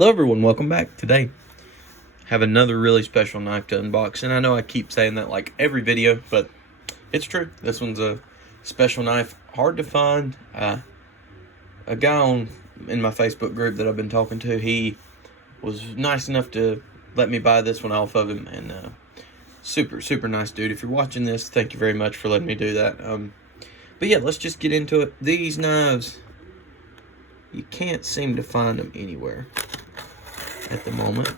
Hello everyone, welcome back. Today, have another really special knife to unbox, and I know I keep saying that like every video, but it's true. This one's a special knife, hard to find. A guy in my Facebook group that I've been talking to, he was nice enough to let me buy this one off of him, and super nice dude. If you're watching this, thank you very much for letting me do that. But yeah, let's just get into it. These knives, you can't seem to find them anywhere at the moment,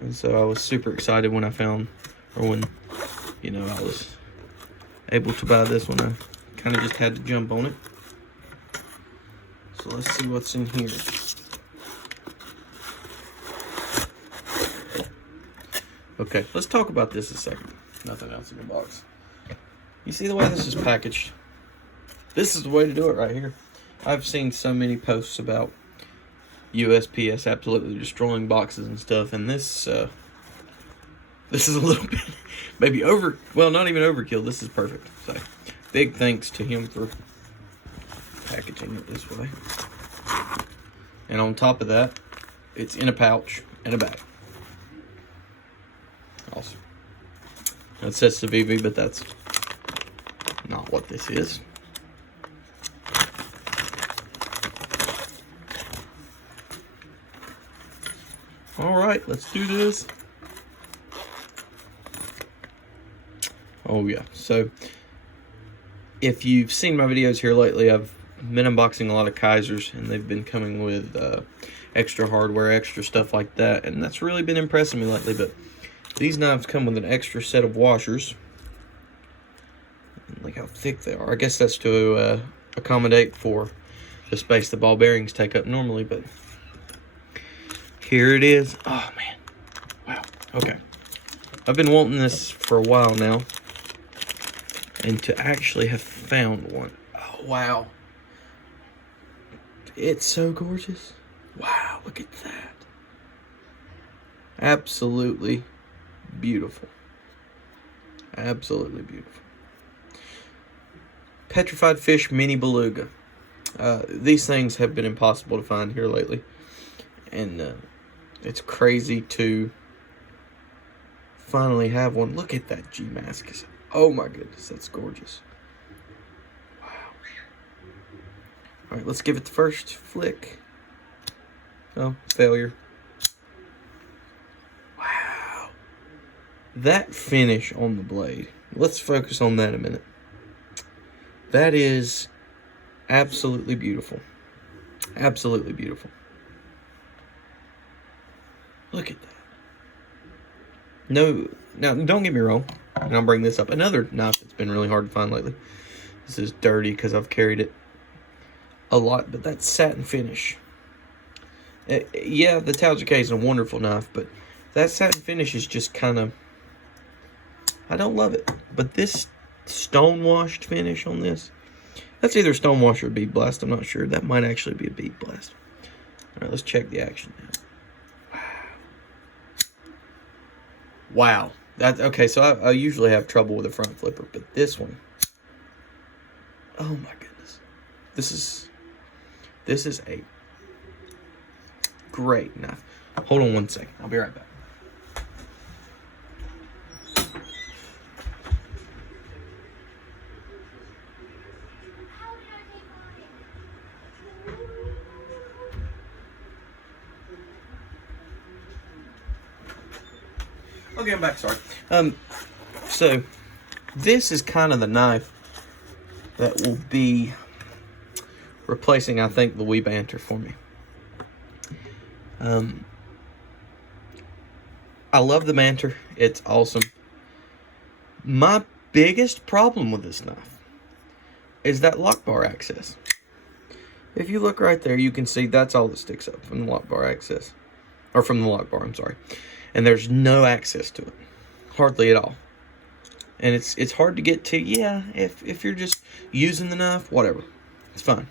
and so I was super excited when I found, or when, I was able to buy this one. I kind of just had to jump on it. So let's see what's in here. Okay, let's talk about this a second. Nothing else in the box. You see the way this is packaged? This is the way to do it right here. I've seen so many posts about USPS absolutely destroying boxes and stuff, and this is a little bit maybe not even overkill. This is perfect. So big thanks to him for packaging it this way. And on top of that, it's in a pouch and a bag. Awesome. It says Civivi, but that's not what this is. Alright, let's do this. Oh yeah, so if you've seen my videos here lately, I've been unboxing a lot of Kaisers, and they've been coming with extra hardware, extra stuff like that, and that's really been impressing me lately. But these knives come with an extra set of washers. Look how thick they are. I guess that's to accommodate for the space the ball bearings take up normally, but here it is. Oh man, wow. Okay, I've been wanting this for a while now, and to actually have found one. Oh wow, it's so gorgeous. Wow, look at that. Absolutely beautiful. Absolutely beautiful. Petrified Fish Mini Beluga. These things have been impossible to find here lately, and it's crazy to finally have one. Look at that G-mask. Oh my goodness, that's gorgeous. Wow. Alright, let's give it the first flick. Oh, failure. Wow. That finish on the blade. Let's focus on that a minute. That is absolutely beautiful. Absolutely beautiful. Look at that. No, now don't get me wrong, and I'll bring this up. Another knife that's been really hard to find lately. This is dirty because I've carried it a lot, but that satin finish. Yeah, the Talja is a wonderful knife, but that satin finish is just kind of, I don't love it. But this stone-washed finish on this, that's either stone-wash or bead blast. I'm not sure. That might actually be a bead blast. All right, let's check the action now. Wow. Okay, so I usually have trouble with a front flipper, but this one, oh my goodness. This is a great knife. Hold on one second. I'll be right back. Okay, I'm back, sorry. So this is kind of the knife that will be replacing, I think, the Wee Banter for me. I love the Banter. It's awesome. My biggest problem with this knife is that lock bar access. If you look right there, you can see that's all that sticks up from the lock bar access. Or from the lock bar, I'm sorry. And there's no access to it. Hardly at all. And it's hard to get to. Yeah, if you're just using the knife, whatever. It's fine.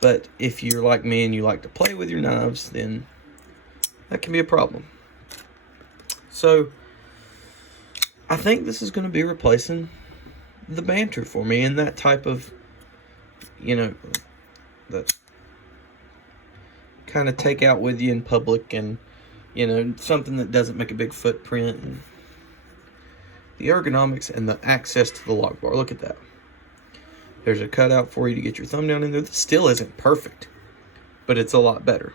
But if you're like me and you like to play with your knives, then that can be a problem. So I think this is going to be replacing the Banter for me in that type of, kind of take out with you in public, and you know, something that doesn't make a big footprint. And the ergonomics and the access to the lock bar. Look at that. There's a cutout for you to get your thumb down in there. This still isn't perfect, but it's a lot better.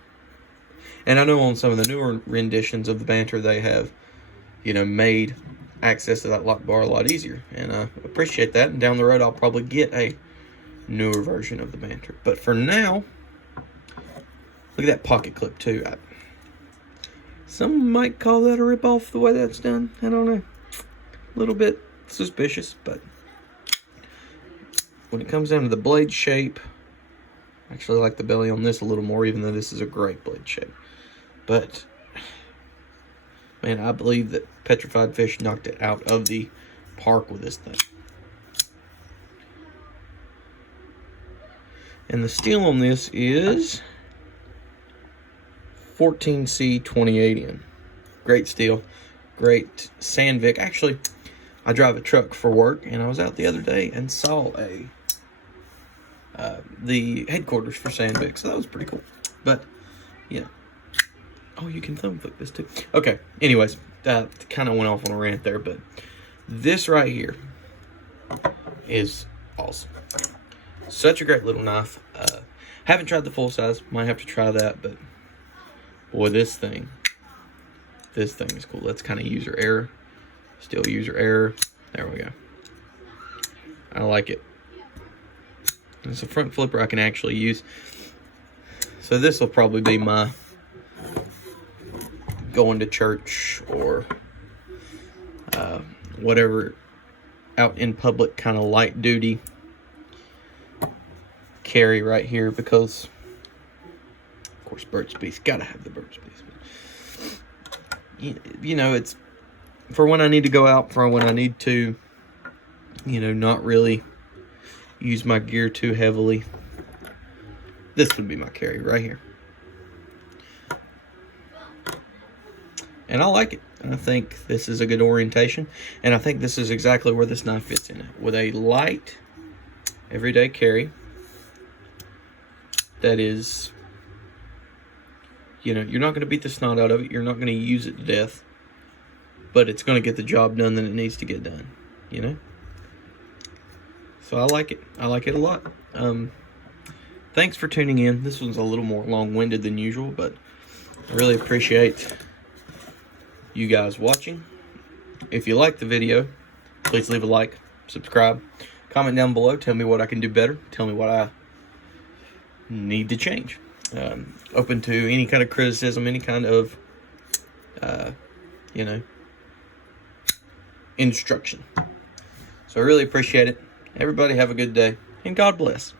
And I know on some of the newer renditions of the Banter, they have, you know, made access to that lock bar a lot easier. And I appreciate that. And down the road, I'll probably get a newer version of the Banter. But for now, look at that pocket clip too. Some might call that a ripoff the way that's done. I don't know. A little bit suspicious, but when it comes down to the blade shape, I actually like the belly on this a little more, even though this is a great blade shape. But man, I believe that Petrified Fish knocked it out of the park with this thing. And the steel on this is 14C 28N. Great steel, great Sandvik. Actually, I drive a truck for work, and I was out the other day and saw the headquarters for Sandvik, so that was pretty cool. But yeah, oh, you can thumb flick this too. Okay, anyways, kind of went off on a rant there, but this right here is awesome. Such a great little knife. Haven't tried the full size, might have to try that, but boy, this thing is cool. That's kind of user error. Still user error. There we go. I like it. It's a front flipper I can actually use. So this will probably be my going to church or whatever out in public kind of light duty carry right here, because of course Burt's Beast, gotta have the Burt's Beast. You know, it's for when I need to go out, for when I need to, you know, not really use my gear too heavily. This would be my carry right here. And I like it. I think this is a good orientation. And I think this is exactly where this knife fits in it. With a light, everyday carry that is, you know, you're not going to beat the snot out of it. You're not going to use it to death. But it's going to get the job done that it needs to get done, you know? So I like it. I like it a lot. Thanks for tuning in. This one's a little more long-winded than usual, but I really appreciate you guys watching. If you like the video, please leave a like, subscribe, comment down below. Tell me what I can do better. Tell me what I need to change. Open to any kind of criticism, any kind of, you know, instruction. So I really appreciate it. Everybody have a good day, and God bless.